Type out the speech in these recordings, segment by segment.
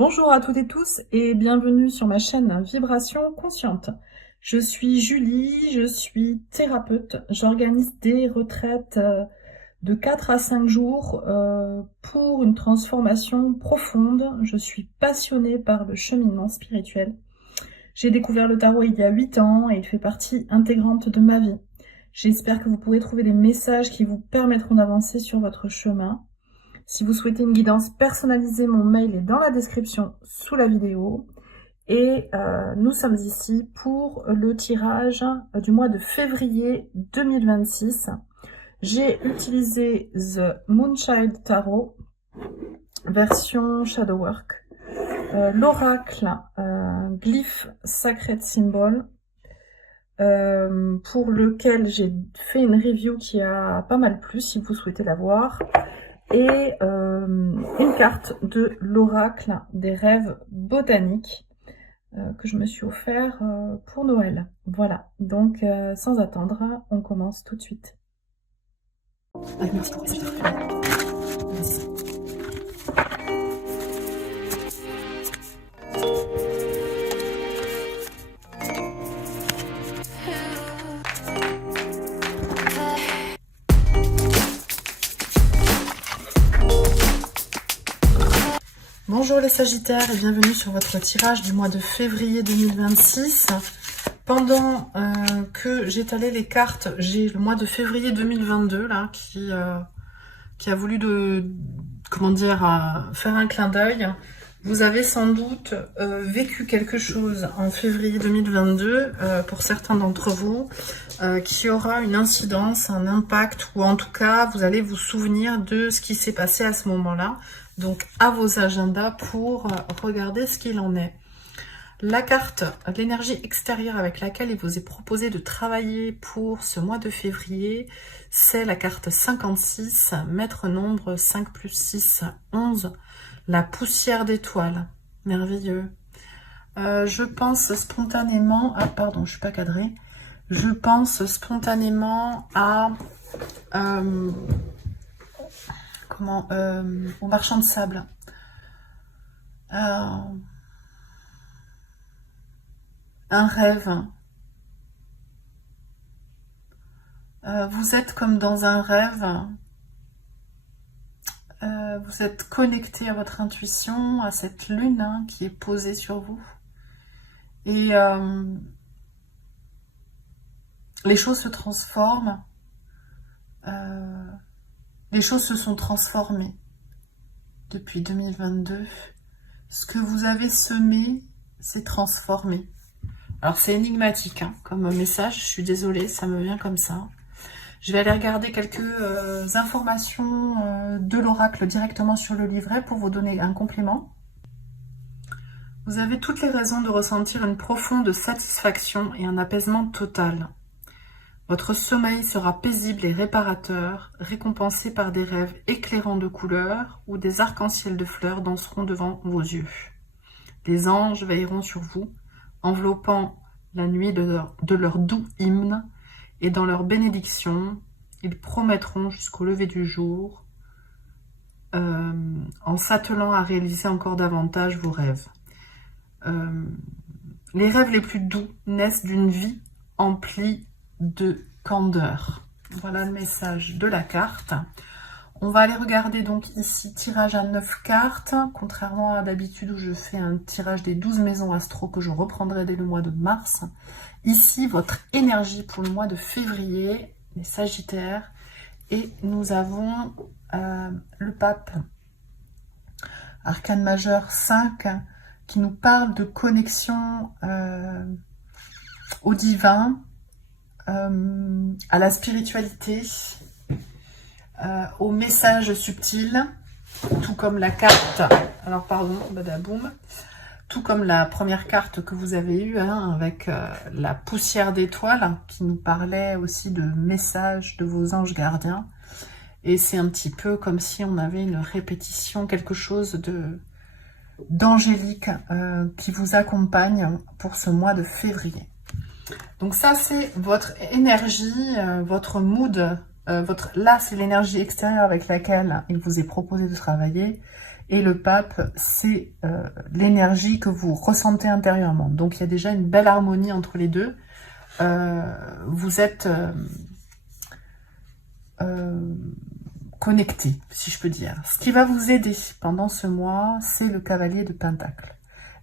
Bonjour à toutes et tous et bienvenue sur ma chaîne Vibration Consciente. Je suis Julie, je suis thérapeute. J'organise des retraites de 4 à 5 jours pour une transformation profonde. Je suis passionnée par le cheminement spirituel. J'ai découvert le tarot il y a 8 ans et il fait partie intégrante de ma vie. J'espère que vous pourrez trouver des messages qui vous permettront d'avancer sur votre chemin. Si vous souhaitez une guidance personnalisée, mon mail est dans la description sous la vidéo. Et nous sommes ici pour le tirage du mois de février 2026. J'ai utilisé The Moonchild Tarot, version Shadowwork, l'oracle Glyph Sacred Symbol, pour lequel j'ai fait une review qui a pas mal plu si vous souhaitez la voir. Et une carte de l'oracle des rêves botaniques que je me suis offert pour Noël. Voilà, donc sans attendre, on commence tout de suite. Bonjour les Sagittaires et bienvenue sur votre tirage du mois de février 2026. Pendant que j'étalais les cartes, j'ai le mois de février 2022 là qui a voulu faire un clin d'œil. Vous avez sans doute vécu quelque chose en février 2022 pour certains d'entre vous qui aura une incidence, un impact, ou en tout cas vous allez vous souvenir de ce qui s'est passé à ce moment-là. Donc à vos agendas pour regarder ce qu'il en est. La carte, l'énergie extérieure avec laquelle il vous est proposé de travailler pour ce mois de février, c'est la carte 56, maître nombre 5 plus 6, 11, la poussière d'étoiles. Merveilleux. Je pense spontanément... Ah pardon, je suis pas cadrée. Je pense spontanément à... au marchand de sable. Un rêve. Vous êtes comme dans un rêve. Vous êtes connecté à votre intuition, à cette lune qui est posée sur vous. Et les choses se transforment. Les choses se sont transformées depuis 2022. Ce que vous avez semé s'est transformé. Alors c'est énigmatique comme message, je suis désolée, ça me vient comme ça. Je vais aller regarder quelques informations de l'oracle directement sur le livret pour vous donner un complément. Vous avez toutes les raisons de ressentir une profonde satisfaction et un apaisement total. Votre sommeil sera paisible et réparateur, récompensé par des rêves éclairants de couleurs où des arcs-en-ciel de fleurs danseront devant vos yeux. Les anges veilleront sur vous, enveloppant la nuit de leur doux hymne, et dans leur bénédiction, ils promettront jusqu'au lever du jour, en s'attelant à réaliser encore davantage vos rêves. Les rêves les plus doux naissent d'une vie emplie de candeur. Voilà le message de la carte. On va aller regarder donc ici, tirage à 9 cartes, contrairement à d'habitude où je fais un tirage des 12 maisons astro que je reprendrai dès le mois de mars. Ici, votre énergie pour le mois de février, les Sagittaires, et nous avons le pape, arcane majeur 5, qui nous parle de connexion au divin, à la spiritualité, au message subtil, tout comme la carte, alors pardon, badaboum, tout comme la première carte que vous avez eue avec la poussière d'étoiles, qui nous parlait aussi de messages de vos anges gardiens. Et c'est un petit peu comme si on avait une répétition, quelque chose d'angélique qui vous accompagne pour ce mois de février. Donc ça, c'est votre énergie, votre mood, là, c'est l'énergie extérieure avec laquelle il vous est proposé de travailler. Et le pape, c'est l'énergie que vous ressentez intérieurement. Donc il y a déjà une belle harmonie entre les deux. Vous êtes connecté, si je peux dire. Ce qui va vous aider pendant ce mois, c'est le cavalier de Pentacle.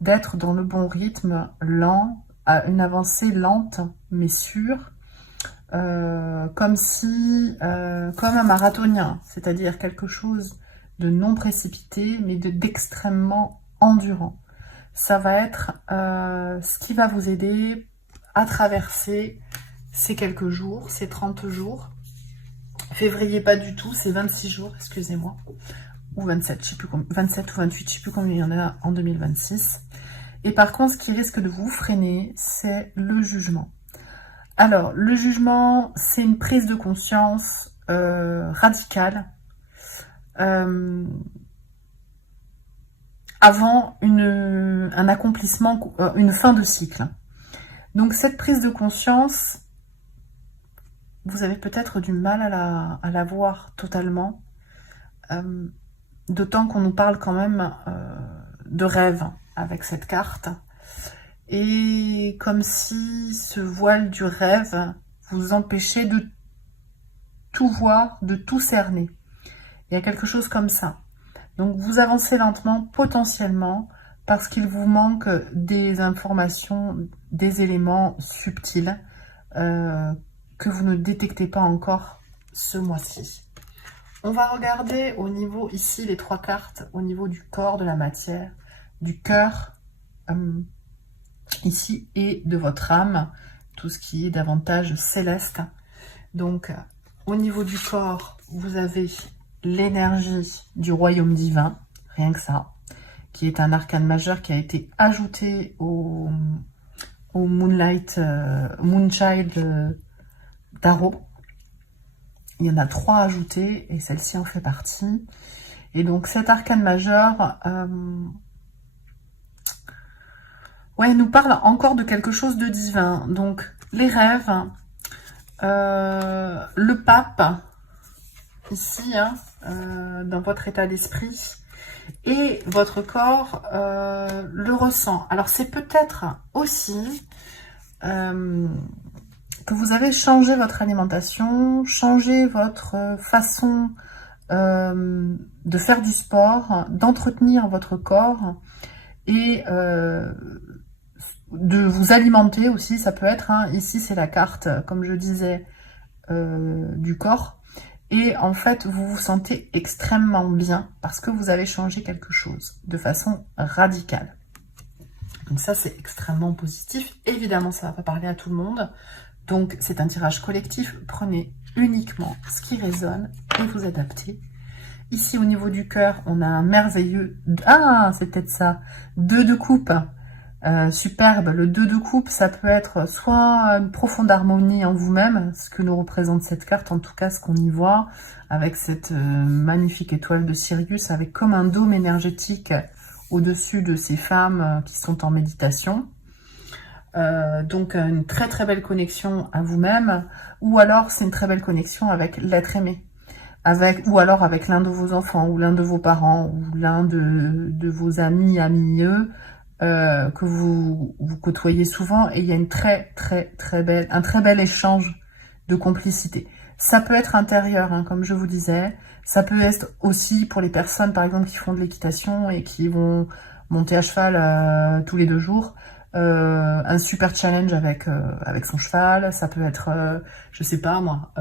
D'être dans le bon rythme, lent, à une avancée lente, mais sûre, comme un marathonien, c'est-à-dire quelque chose de non précipité, mais d'extrêmement endurant. Ça va être ce qui va vous aider à traverser ces quelques jours, ces 30 jours. Février, pas du tout, c'est 26 jours, excusez-moi. Ou 27, je sais plus combien, 27 ou 28, je sais plus combien il y en a en 2026. Et par contre, ce qui risque de vous freiner, c'est le jugement. Alors, le jugement, c'est une prise de conscience radicale avant un accomplissement, une fin de cycle. Donc, cette prise de conscience, vous avez peut-être du mal à la voir totalement, d'autant qu'on nous parle quand même de rêve avec cette carte. Et comme si ce voile du rêve vous empêchait de tout voir, de tout cerner. Il y a quelque chose comme ça. Donc vous avancez lentement, potentiellement, parce qu'il vous manque des informations, des éléments subtils que vous ne détectez pas encore ce mois-ci. On va regarder au niveau, ici, les 3 cartes, au niveau du corps, de la matière, du cœur, ici, et de votre âme, tout ce qui est davantage céleste. Donc, au niveau du corps, vous avez l'énergie du royaume divin, rien que ça, qui est un arcane majeur qui a été ajouté au Moonchild Tarot. Il y en a 3 ajoutés et celle-ci en fait partie. Et donc cet arcane majeur nous parle encore de quelque chose de divin. Donc les rêves, le pape, ici, dans votre état d'esprit, et votre corps le ressent. Alors c'est peut-être aussi que vous avez changé votre alimentation, changé votre façon de faire du sport, d'entretenir votre corps et de vous alimenter aussi, ça peut être. Ici, c'est la carte, comme je disais, du corps. Et en fait, vous vous sentez extrêmement bien parce que vous avez changé quelque chose de façon radicale. Donc ça, c'est extrêmement positif. Évidemment, ça ne va pas parler à tout le monde. Donc, c'est un tirage collectif. Prenez uniquement ce qui résonne et vous adaptez. Ici, au niveau du cœur, on a un merveilleux... Ah, c'est peut-être ça. 2 de coupe. Superbe. Le 2 de coupe, ça peut être soit une profonde harmonie en vous-même, ce que nous représente cette carte, en tout cas, ce qu'on y voit, avec cette magnifique étoile de Sirius, avec comme un dôme énergétique au-dessus de ces femmes qui sont en méditation. Donc une très très belle connexion à vous-même, ou alors c'est une très belle connexion avec l'être aimé, ou alors avec l'un de vos enfants, ou l'un de vos parents, ou l'un de vos amis, que vous côtoyez souvent, et il y a une un très bel échange de complicité. Ça peut être intérieur, comme je vous disais, ça peut être aussi pour les personnes par exemple qui font de l'équitation et qui vont monter à cheval tous les 2 jours, un super challenge avec son cheval. Ça peut être, je sais pas moi,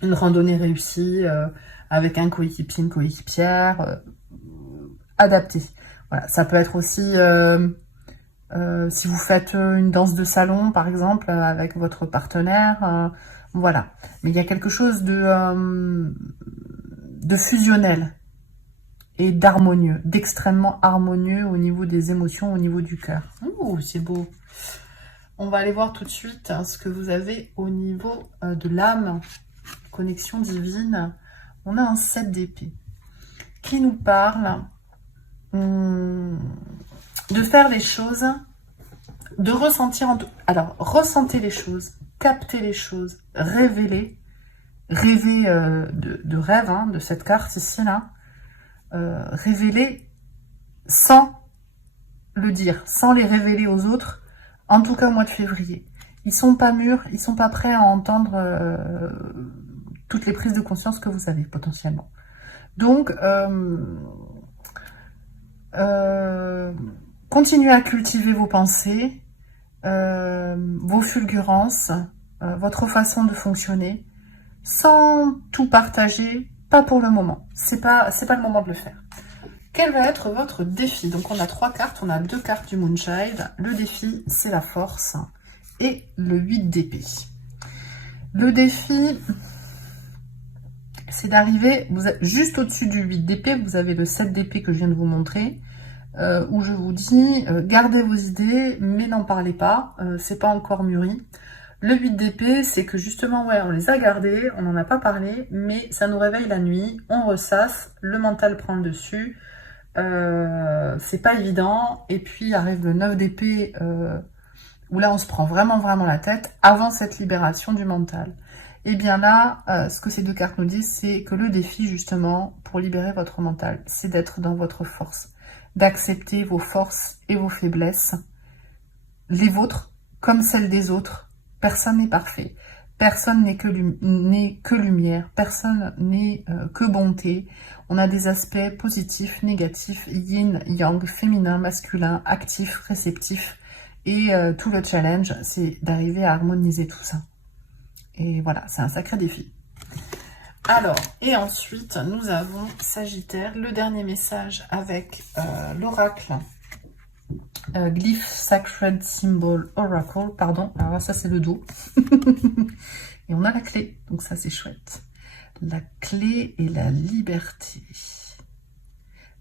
une randonnée réussie avec un coéquipier, une coéquipière, adapté. Voilà, ça peut être aussi si vous faites une danse de salon par exemple avec votre partenaire, voilà. Mais il y a quelque chose de fusionnel et d'harmonieux, d'extrêmement harmonieux au niveau des émotions, au niveau du cœur. Ouh, c'est beau. On va aller voir tout de suite ce que vous avez au niveau de l'âme, connexion divine. On a un 7 d'épée qui nous parle de faire les choses, de ressentir. Alors, ressentez les choses, captez les choses, rêvez de rêve, de cette carte ici, là. révéler sans le dire, sans les révéler aux autres, en tout cas au mois de février. Ils sont pas mûrs, ils sont pas prêts à entendre toutes les prises de conscience que vous avez potentiellement. Donc, continuez à cultiver vos pensées, vos fulgurances, votre façon de fonctionner, sans tout partager, pas pour le moment. C'est pas le moment de le faire. Quel va être votre défi? Donc on a 3 cartes, on a 2 cartes du Moonchild. Le défi, c'est la force et le 8 d'épée. Le défi, c'est d'arriver, juste au-dessus du 8 d'épée, vous avez le 7 d'épée que je viens de vous montrer, où je vous dis, gardez vos idées, mais n'en parlez pas, c'est pas encore mûri. Le 8 d'épée, c'est que justement, ouais, on les a gardés, on n'en a pas parlé, mais ça nous réveille la nuit, on ressasse, le mental prend le dessus, c'est pas évident, et puis arrive le 9 d'épée, où là on se prend vraiment la tête, avant cette libération du mental. Et bien là, ce que ces 2 cartes nous disent, c'est que le défi justement, pour libérer votre mental, c'est d'être dans votre force, d'accepter vos forces et vos faiblesses, les vôtres comme celles des autres. Personne n'est parfait, personne n'est que lumière, personne n'est que bonté. On a des aspects positifs, négatifs, yin, yang, féminin, masculin, actif, réceptif. Et tout le challenge, c'est d'arriver à harmoniser tout ça. Et voilà, c'est un sacré défi. Alors, et ensuite, nous avons Sagittaire, le dernier message avec l'oracle. Glyph Sacred Symbol Oracle, pardon, alors ça c'est le dos. Et on a la clé, donc ça c'est chouette. La clé et la liberté.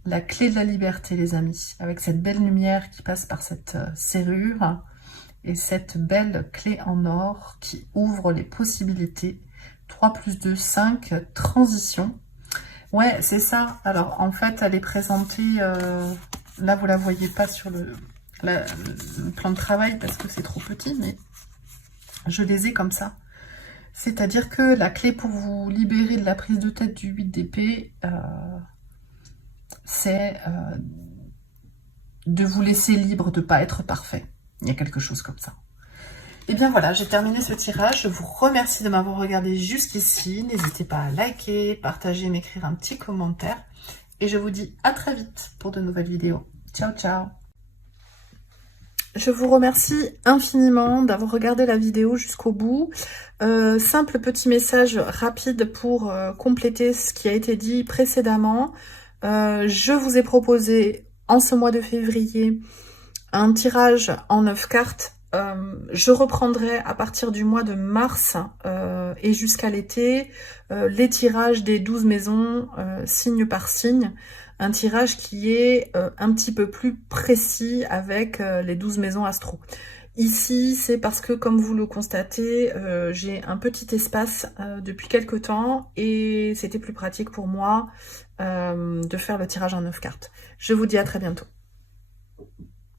La clé de la liberté, les amis, avec cette belle lumière qui passe par cette serrure et cette belle clé en or qui ouvre les possibilités. 3 plus 2, 5, transition. Ouais, c'est ça. Alors, en fait, elle est présentée... là, vous la voyez pas sur le plan de travail parce que c'est trop petit, mais je les ai comme ça. C'est-à-dire que la clé pour vous libérer de la prise de tête du 8 d'épée, c'est de vous laisser libre de ne pas être parfait. Il y a quelque chose comme ça. Et bien voilà, j'ai terminé ce tirage. Je vous remercie de m'avoir regardé jusqu'ici. N'hésitez pas à liker, partager, m'écrire un petit commentaire. Et je vous dis à très vite pour de nouvelles vidéos. Ciao, ciao! Je vous remercie infiniment d'avoir regardé la vidéo jusqu'au bout. Simple petit message rapide pour compléter ce qui a été dit précédemment. Je vous ai proposé en ce mois de février un tirage en 9 cartes. Je reprendrai à partir du mois de mars et jusqu'à l'été les tirages des 12 maisons signe par signe. Un tirage qui est un petit peu plus précis avec les 12 maisons astro. Ici, c'est parce que, comme vous le constatez, j'ai un petit espace depuis quelques temps et c'était plus pratique pour moi de faire le tirage en 9 cartes. Je vous dis à très bientôt.